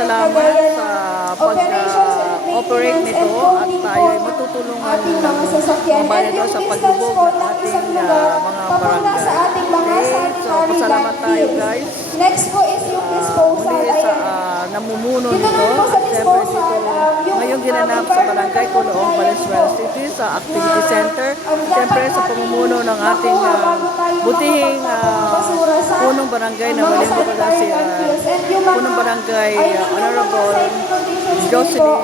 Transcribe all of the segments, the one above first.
salamat sa pag-operate nito at tayo ay matutulungan ng mga bayan sa paglubog ng ating mga barangay. Okay, so pasalamat tayo guys. Next po is yung disposal. Muli sa namumuno nito at siyempre dito ngayong ginanap sa Barangay Coloong, Valenzuela City sa Activity Center. Siyempre sa pamumuno ng ating butihing punong barangay na walang bukala si punong barangay Honorable Jocelyn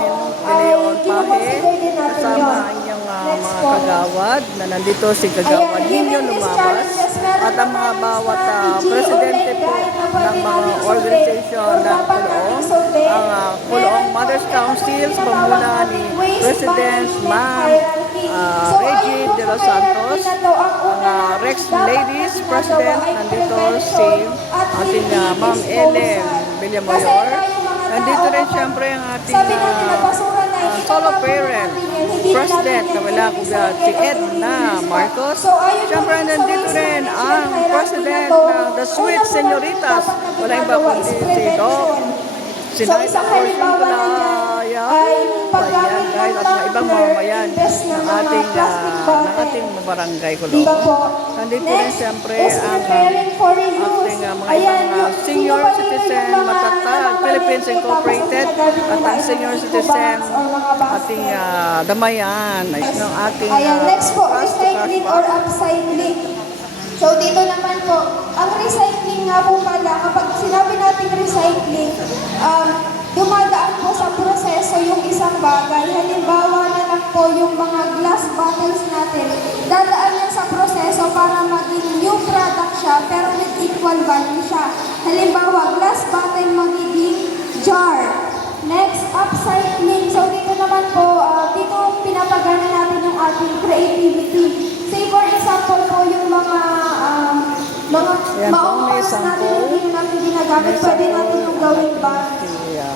Leon Pahe, kasama ang inyong mga kagawad na nandito si Kagawad Ninyo Lumabas at ang mga bawat presidente po ng mga organisasyon ng Coloong, ang Coloong Mothers Council sa pamumuno ni President Ma'am Reggie De Los Santos, ang Rex Ladies President, nandito si ating Ma'am Ellen Villamoyor. Nandito rin siyempre ang ating solo parent president na wala kugat si Edna Marcos. Siyempre nandito rin ang president ng The Sweet Senoritas. Wala iba kundi si Doc Sinaita Porcilaya. Ayan guys, at mga ibang mamamayan ng ating barangay Coloong. Nandito rin siyempre ang ating mga ibang senior citizen matatag Philippines Incorporated at ang senior citizen ating damayan ng ating next po, recycling or upcycling. So dito naman po, ang recycling nga po pala, kapag sinabi natin recycling, dumadaan po sa proseso yung isang bagay. Halimbawa na lang po yung mga glass bottles natin, dadaan yan sa proseso para maging new product siya, pero with equal value siya. Halimbawa, glass bottle magiging jar. Next, upcycling. So dito naman po, dito pinapagana natin yung ating creativity. Say for example po yung mga maong oras natin hindi natin ginagamit, pwede natin yung gawing bag.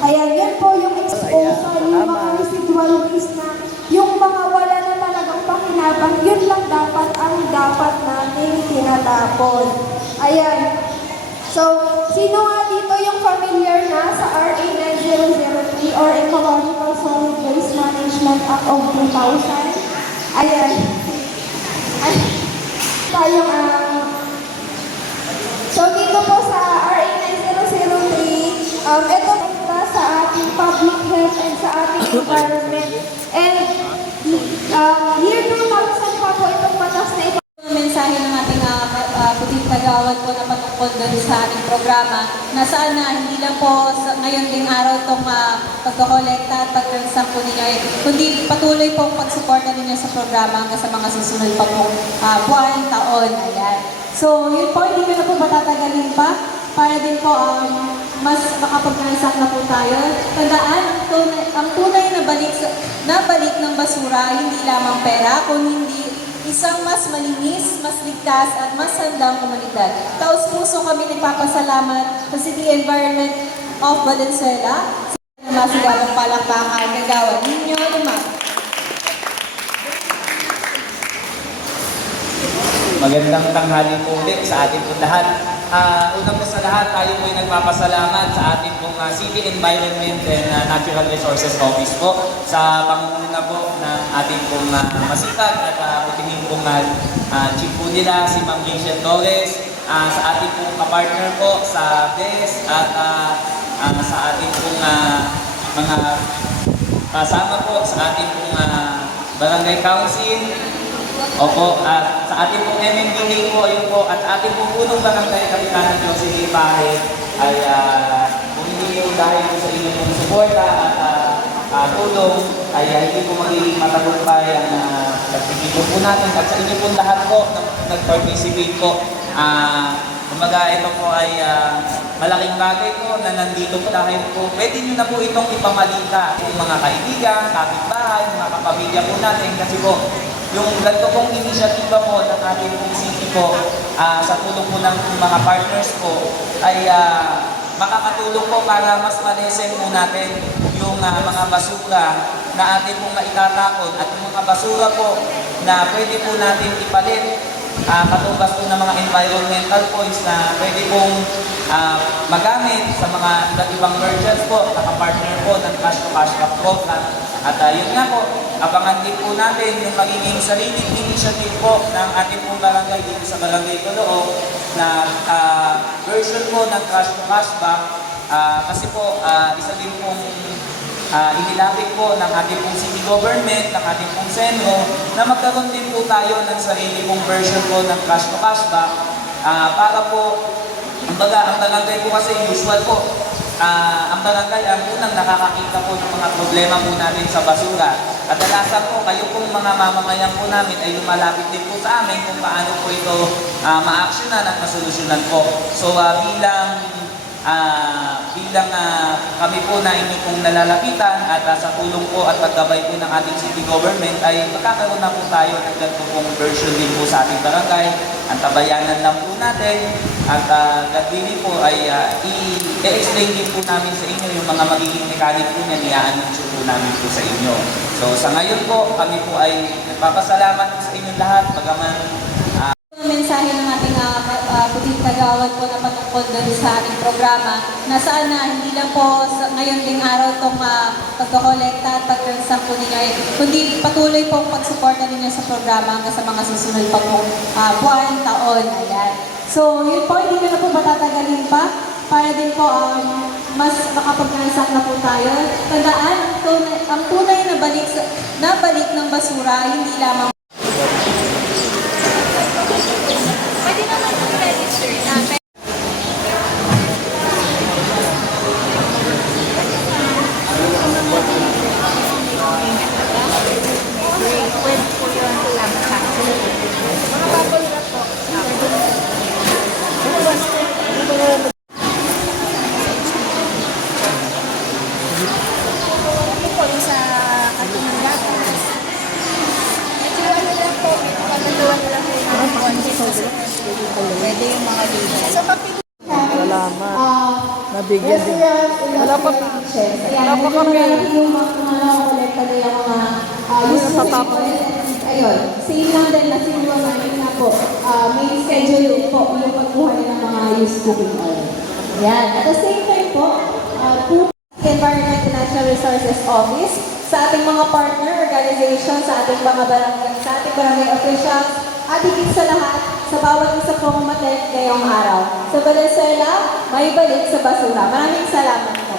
Ayan, yan po yung exposal, yung mga residual waste na, yung mga wala na talagang pakinabang, yun lang dapat ang dapat natin tinatapon. Ayan. So, sino nga dito yung familiar na sa RA 9003 or Ecological Solid Waste Management Act of 2000? Ayan. Tayong, so dito po sa RA 9003, ito sa ating public health and sa ating environment. And year 2000 pa po itong batas na ito. Mensahe ng ating puting kagawad po na patungkol doon sa ating programa na saan na hindi lang po ngayon ding araw itong pagkakolekta at pagkansang po ninyo, kundi patuloy pong pagsuporta ninyo sa programa hanggang sa mga susunod pa pong buwan, taon. Ayan. So yun po, hindi ko na po matatagalin pa para din po mas makapagkansak na po tayo. Tandaan, ang tunay na balik ng basura, hindi lamang pera, kundi isang mas malinis, mas ligtas at mas handang komunidad. Taos-puso kami nagpapasalamat sa City Environment of Valenzuela. Sa masigalang palakpakan, Kagawad Ninyo Lumabas. Magandang tanghali po ulit sa ating po lahat. Una po sa lahat, tayo po ay nagpapasalamat sa ating pong City Environment and Natural Resources Office po sa pangunguna po ng ating pong masipag at putingin pong chief po nila, si Ma'am Rachel Torres, sa ating pong kapartner po sa DES at sa ating pong mga kasama po sa ating pong Barangay Council. Opo, at sa ating pong MMDA po, ayun po, at sa ating pong punong barangay, Kapitanan Jocelyn Pahe, ay humingi po dahil po sa inyong pong suporta at tulong, ay hindi po magiging matagumpay ang pagpipito po natin. At sa inyo po lahat po na nag-participate po, kumbaga ito po ay malaking bagay po na nandito po dahil po pwede nyo na po itong ipamalita yung mga kaibigan, kapitbahay, mga kapamilya po natin kasi po yung ganito pong inisyatiba po ng ating city po sa tulong po ng mga partners po ay makakatulong po para mas malesen po natin yung mga basura na ating pong maitatapon at yung mga basura po na pwede po natin ipalit katumbas po ng mga environmental points na pwede pong magamit sa mga iba't ibang merchants po, nakapartner po ng Cash to Cash Back program. At yun nga po, abangan din po natin yung magiging sariling initiative po ng ating pong barangay dito sa Barangay Calooc na version po ng Cash to Cash Back. Kasi po, isa din pong inilapit po ng ating pong city government, ng ating pong Senro, na magkaroon din po tayo ng sarili pong version po ng Cash to Cash Back para po, ang barangay po kasi usual po, ang barangay ang unang nakakakita po ng mga problema po natin sa basura. Kadalasan po, kayo pong mga mamamayan po namin ay lumalapit din po sa amin kung paano po ito ma-actionan at masolusyonan po. So bilang kami po na inyo pong nalalapitan at sa tulong po at paggabay po ng ating city government ay magkakaroon na po tayo ng ganito pong version din po sa ating barangay. Ang tabayanan lang po natin at gagawin po ay i-explain din po namin sa inyo yung mga magiging mechanic po niya, i-anunsyo po namin po sa inyo. So sa ngayon po, kami po ay nagpapasalamat sa inyong lahat, bagaman Ang mensahe ng ating puting tagawad po na patungkol doon sa ating programa na sana hindi lang po ngayon ding araw itong pagkakolekta at pag-transact po ninyo, kundi patuloy pong pagsuporta ninyo sa programa hanggang sa mga susunod pa pong buwan, taon. Ayan. So yun po, hindi na po matatagalin pa para din po mas makapag-transact na po tayo. Tandaan, ang tunay na balik ng basura, hindi lamang Pwede naman po register na. Pwede po yun. Salamat sa akin. Mga bubble wrap po. Ano po yung sa katunan gatas? Medyo ano lang po, pagkatuan lang po yung konti. Pwede yung mga dito. So, papili. Salamat. Nabigyan din. Wala pa kami. Yung mga kolekta na yung mga ayun, same lang din na sinuwa na po. May schedule din po yung pagkuha ng mga used cooking oil. Yan. At the same time po, Environment and Natural Resources Office, sa ating mga partner organization, sa ating mga barangay officials, at higit sa lahat, sa bawat isa po umattend ngayong araw. Sa Valenzuela, may balik sa basura. Maraming salamat po.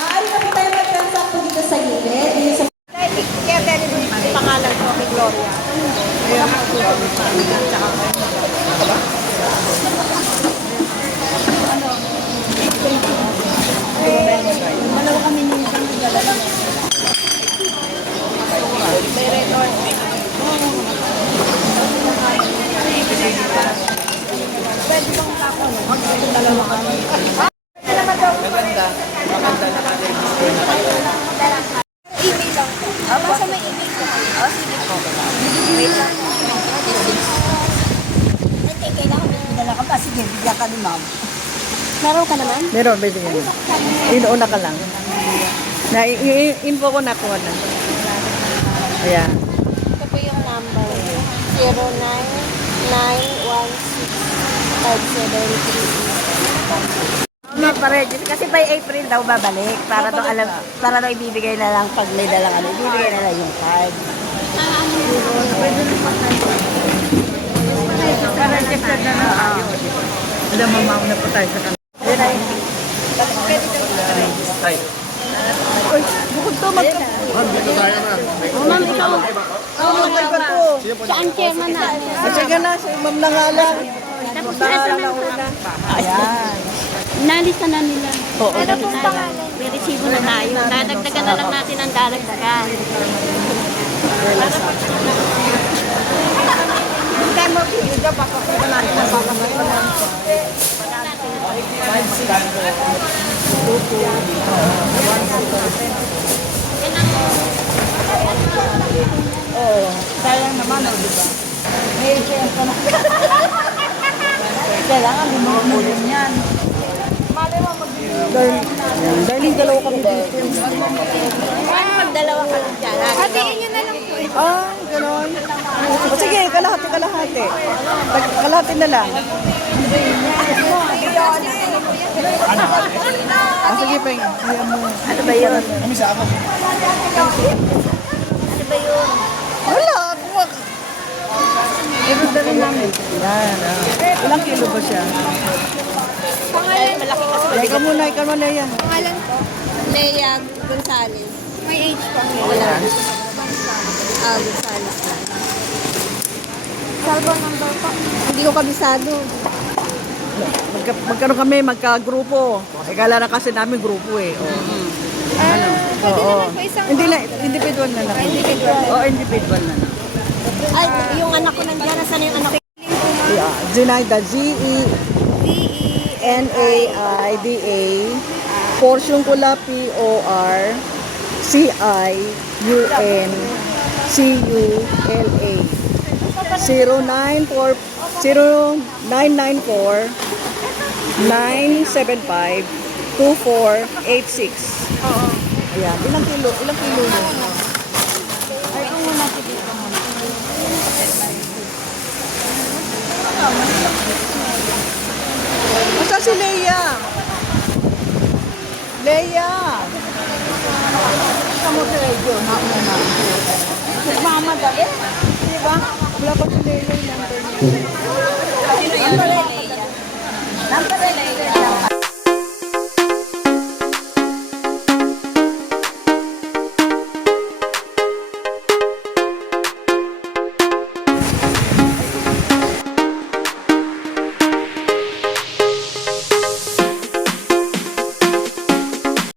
Maaari na po tayo mag-transact po dito sa gilid. Dito sa Kaya pwede mo yung pangalan ko kay Gloria. Malawa kami nito ng dalawa. May red or pwede bang kako? Magkakita dalawa kami. Maganda. Maganda na natin. Email lang po. Basta may email ko. Sige po. Wait lang. Okay, kailangan may pinala ka pa. Sige, bigyan ka ni ma'am. Meron ka naman? Meron, pwede yan. Inuuna ka lang. Info ko nakuha na. Ayan. Ito po yung number. 09916573. Magpa-register kasi by April daw babalik para daw alam para daw ibibigay na lang pag may dalang ibibigay na lang yung card. Register na lang. Alam mo, mauna po tayo sa kanila. Ay. Uy, bukod to Ma'am, ikaw. Saan chairman na? Sige na, si ma'am na nga lang. Tapos na ito na. Ayan. Nalista na nila. Oo. Ano pong pangalan? May resibo na tayo. Dadagdagan na lang natin ang dadagdagan. Hindi mo pinili baka pwede natin na baka Oo. Sayang naman, di ba? May chance na. Kailangan lumulong yan. Dahil dalawa kami dito. Paano pag dalawa ka lang dyan? Hatiin nyo na lang po. Ah, ganon. O sige, kalahati. Kalahati na lang. Ah, sige, Peng. Iyan mo. Ano ba yun? Ano ba yun? Wala. Dali lang. Yan. Ilang kilo ba siya? Malaki kasi. Ikaw muna yan. Pangalan po. Lea Gonzales. May age pa. Wala. Gonzales. Cellphone number po. Hindi ko kabisado. Magkaroon kami, magka-grupo. Ikala na kasi namin grupo eh. Pwede naman po isang... Hindi na, individual na lang. Oo, individual na lang. Ay, yung anak ko nandiyan. Nasaan yung anak ko? Yeah. Zenaida, Zenaida. Portion ko la PORCIUNCULA. 0975-2486. Ayan, ilang kilo mo? Ay, ang muna dito muna. Masa si Leia? Leia! Kamu sa radio, nauna na. Mama dali. Diba? Wala pa si Leia yung number niya.